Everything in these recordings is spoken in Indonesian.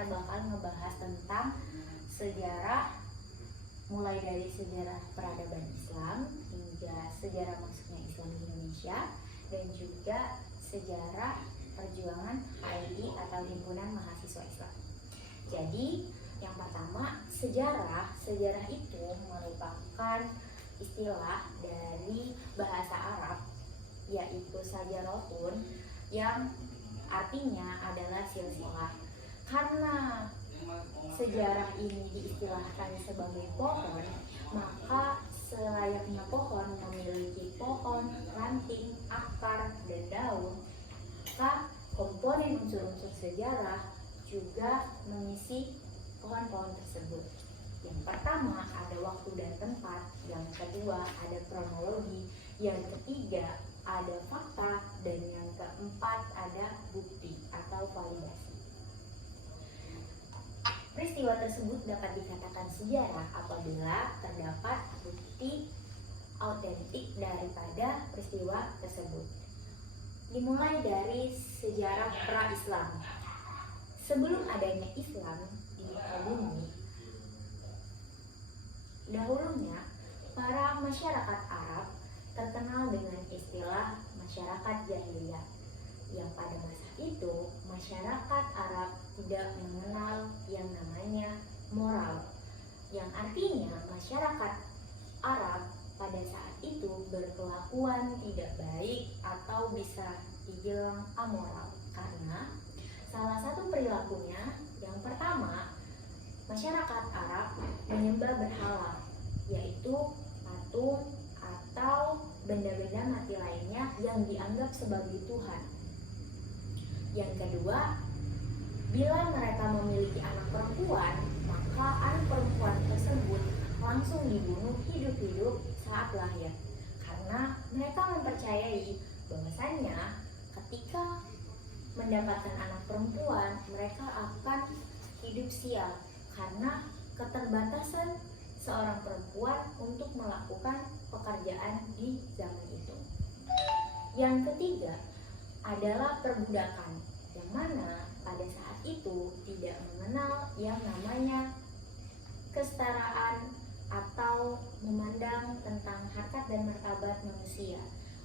kita bakal ngebahas tentang sejarah, mulai dari sejarah peradaban Islam hingga sejarah masuknya Islam di Indonesia, dan juga sejarah perjuangan HMI atau Himpunan Mahasiswa Islam. Jadi yang pertama, sejarah itu merupakan istilah dari bahasa Arab, yaitu sajarotun, yang artinya adalah silsilah. Karena sejarah ini diistilahkan sebagai pohon, maka selayaknya pohon memiliki pohon, ranting, akar, dan daun, maka komponen unsur-unsur sejarah juga mengisi pohon-pohon tersebut. Yang pertama ada waktu dan tempat, yang kedua ada kronologi, yang ketiga ada fakta, dan yang keempat ada bukti atau validasi. Peristiwa tersebut dapat dikatakan sejarah apabila terdapat bukti autentik daripada peristiwa tersebut. Dimulai dari sejarah pra-Islam. Sebelum adanya Islam di muka bumi, dahulunya para masyarakat Arab terkenal dengan istilah masyarakat jahiliyah, yang pada masa itu masyarakat Arab tidak mengenal yang namanya moral, yang artinya masyarakat Arab pada saat itu berkelakuan tidak baik atau bisa dibilang amoral, karena salah satu perilakunya yang pertama, masyarakat Arab menyembah berhala, yaitu patung atau benda-benda mati lainnya yang dianggap sebagai Tuhan. Yang kedua, bila mereka memiliki anak perempuan, maka anak perempuan tersebut langsung dibunuh hidup-hidup saat lahir, karena mereka mempercayai bahwasannya ketika mendapatkan anak perempuan, mereka akan hidup sial karena keterbatasan seorang perempuan untuk melakukan pekerjaan di zaman itu. Yang ketiga adalah perbudakan, yang mana pada saat itu tidak mengenal yang namanya kesetaraan atau memandang tentang harkat dan martabat manusia.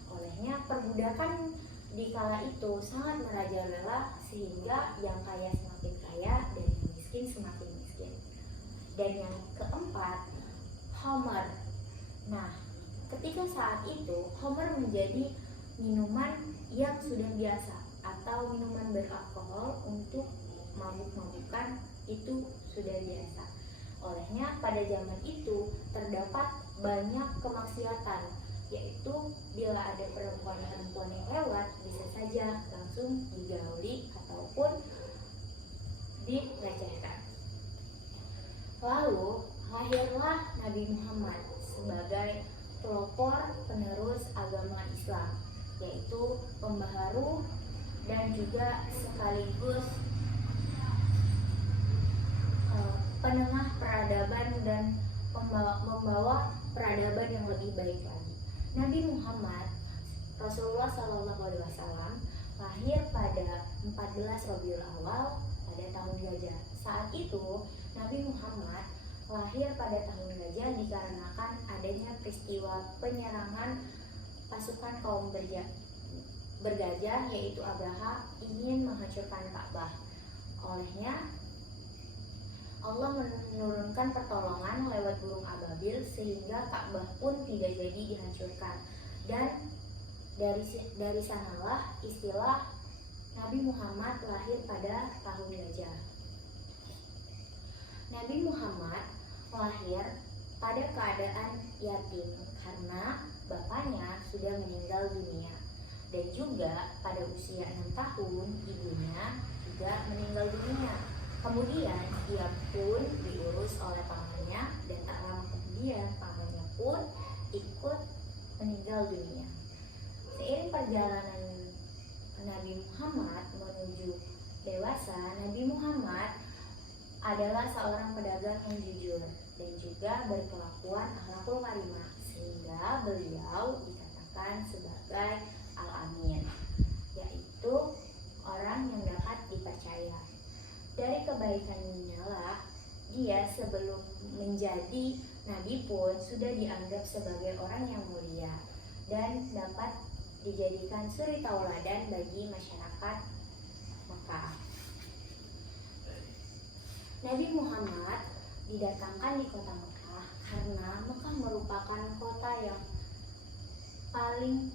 Olehnya perbudakan di kala itu sangat merajalela, sehingga yang kaya semakin kaya dan yang miskin semakin miskin. Dan yang keempat, Homer. Nah, ketika saat itu Homer menjadi minuman yang sudah biasa atau minuman beralkohol untuk mabuk-mabukan itu sudah biasa. Olehnya pada zaman itu terdapat banyak kemaksiatan, yaitu bila ada perempuan-perempuan yang lewat bisa saja langsung digauli ataupun dilecehkan. Lalu lahirlah Nabi Muhammad sebagai pelopor penerus agama Islam, yaitu pembaharu dan juga sekaligus penengah peradaban dan membawa peradaban yang lebih baik lagi. Nabi Muhammad Rasulullah SAW lahir pada 14 Rabiul Awal pada tahun gajah. Saat itu Nabi Muhammad lahir pada tahun gajah dikarenakan adanya peristiwa penyerangan pasukan kaum bergajah, yaitu Abraha ingin menghancurkan Ka'bah. Olehnya Allah menurunkan pertolongan lewat burung ababil sehingga Ka'bah pun tidak jadi dihancurkan. Dan dari sanalah istilah Nabi Muhammad lahir pada tahun gajah. Nabi Muhammad lahir pada keadaan yatim karena bapaknya sudah meninggal dunia, dan juga pada usia 6 tahun ibunya juga meninggal dunia. Kemudian ia pun diurus oleh pamannya, dan tak lama kemudian pamannya pun ikut meninggal dunia. Seiring perjalanan Nabi Muhammad menuju dewasa, Nabi Muhammad adalah seorang pedagang yang jujur dan juga berkelakuan akhlakul karimah, sehingga beliau dikatakan sebagai Al-Amin, yaitu orang yang dapat dipercaya. Dari kebaikannya lah dia sebelum menjadi nabi pun sudah dianggap sebagai orang yang mulia dan dapat dijadikan suri tauladan bagi masyarakat Mekah. Nabi Muhammad didatangkan di kota Mekah karena Mekah merupakan kota yang paling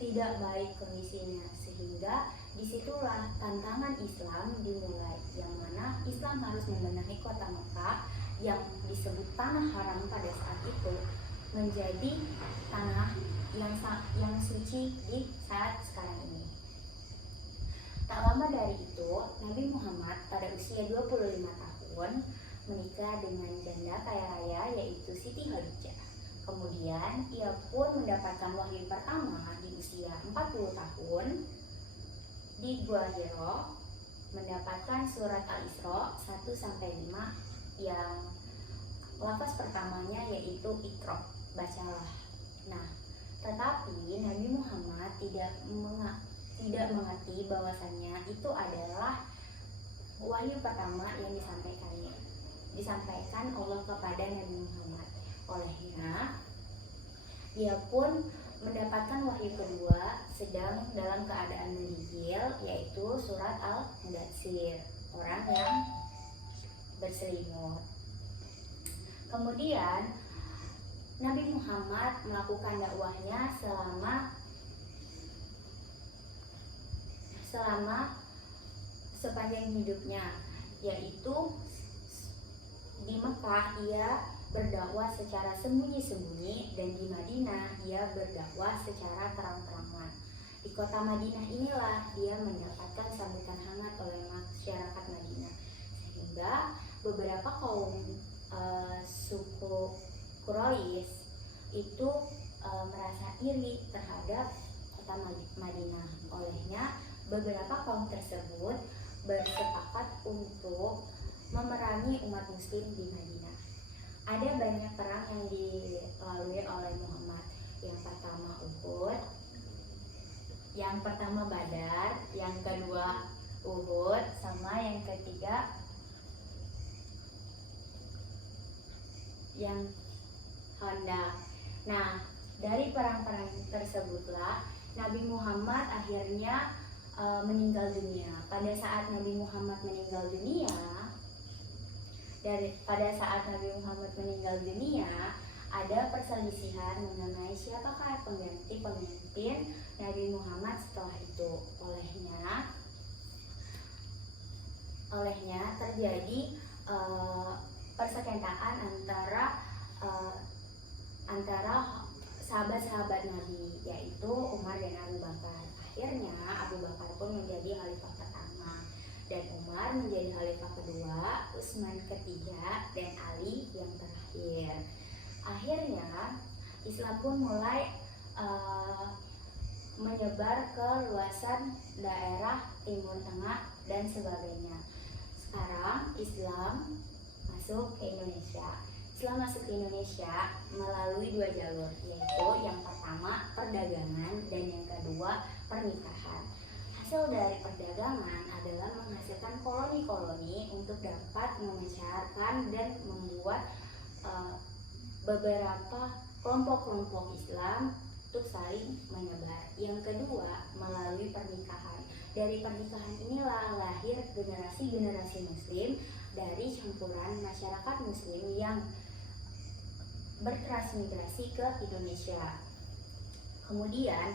tidak baik kondisinya, sehingga disitulah tantangan Islam dimulai, yang mana Islam harus membenahi kota Mekah yang disebut tanah haram pada saat itu menjadi tanah yang suci di saat sekarang ini. Tak lama dari itu, Nabi Muhammad pada usia 25 tahun menikah dengan janda kaya raya yaitu Siti Khadijah. Kemudian ia pun mendapatkan wahyu pertama di usia 40 tahun di Gua Hiro, mendapatkan surat Al-Isra 1-5 yang lafaz pertamanya yaitu Iqra, bacalah. Nah, tetapi Nabi Muhammad tidak mengerti bahwasannya itu adalah wahyu pertama yang disampaikan Allah kepada Nabi Muhammad. Olehnya dia pun mendapatkan wahyu kedua sedang dalam keadaan menggigil, yaitu surat Al-Mudatsir, orang yang berselimut. Kemudian Nabi Muhammad melakukan dakwahnya selama sepanjang hidupnya, yaitu di Mekah ia berdakwah secara sembunyi-sembunyi dan di Madinah ia berdakwah secara terang-terangan. Di kota Madinah inilah dia mendapatkan sambutan hangat oleh masyarakat Madinah, sehingga beberapa kaum suku Quraisy itu merasa iri terhadap kota Madinah. Olehnya beberapa kaum tersebut bersepakat untuk memerangi umat muslim di Madinah. Ada banyak perang yang dilalui oleh Muhammad. Yang pertama Uhud, yang pertama Badar, yang kedua Uhud, sama yang ketiga yang Khandaq. Nah, dari perang-perang tersebutlah Nabi Muhammad akhirnya meninggal dunia. Pada saat Nabi Muhammad meninggal dunia, ada perselisihan mengenai siapakah pengganti pemimpin Nabi Muhammad setelah itu. Olehnya terjadi persengketaan antara sahabat-sahabat Nabi, yaitu Umar dan Abu Bakar. Akhirnya Abu Bakar pun menjadi khalifah pertama dan Umar menjadi khalifah kedua, Utsman ketiga, dan Ali yang terakhir. Akhirnya Islam pun mulai menyebar ke luasan daerah Timur Tengah dan sebagainya. Sekarang Islam masuk ke Indonesia. Islam masuk ke Indonesia melalui dua jalur, yaitu yang pertama perdagangan dan yang kedua pernikahan. Hasil dari perdagangan adalah menghasilkan koloni-koloni untuk dapat membesarkan dan membuat beberapa kelompok-kelompok Islam untuk saling menyebar. Yang kedua melalui pernikahan. Dari pernikahan inilah lahir generasi-generasi Muslim dari campuran masyarakat Muslim yang bertransmigrasi ke Indonesia. Kemudian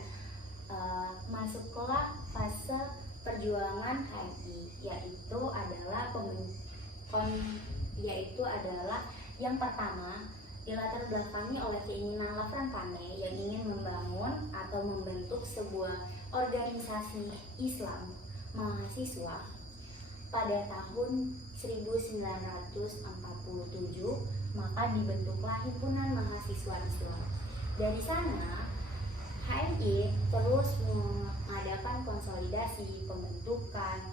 masuklah fase perjuangan HMI, yaitu adalah yang pertama dilatar belakangi oleh keinginan Lafran Kane yang ingin membangun atau membentuk sebuah organisasi Islam mahasiswa pada tahun 1947, maka dibentuklah Himpunan Mahasiswa Islam. Dari sana HMI terus mengadakan konsolidasi, pembentukan,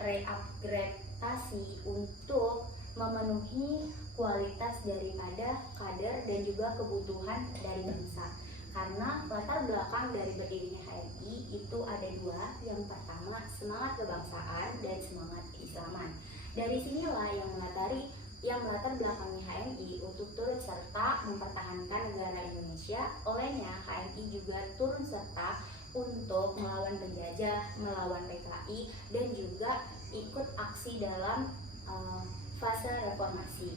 reupgradasi untuk memenuhi kualitas daripada kader dan juga kebutuhan dari bangsa. Karena latar belakang dari berdirinya HMI itu ada dua. Yang pertama, semangat kebangsaan dan semangat keislaman. Dari sinilah yang melatar belakangnya HMI untuk turut serta mempertahankan negara Indonesia. Olehnya HMI juga turut serta untuk melawan penjajah, melawan PKI, dan juga ikut aksi dalam fase reformasi.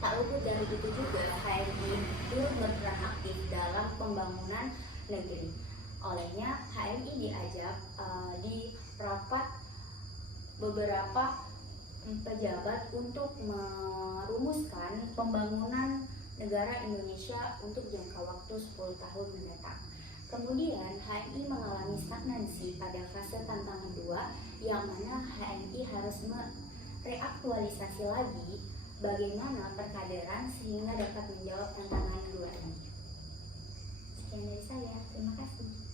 Tak luput dari itu juga, HMI turut berperan aktif dalam pembangunan negeri. Olehnya HMI diajak di rapat beberapa pejabat untuk merumuskan pembangunan negara Indonesia untuk jangka waktu 10 tahun mendatang. Kemudian HMI mengalami stagnansi pada fase tantangan 2, yang mana HMI harus mereaktualisasi lagi bagaimana perkaderan sehingga dapat menjawab tantangan 2 ini. Sekian dari saya, terima kasih.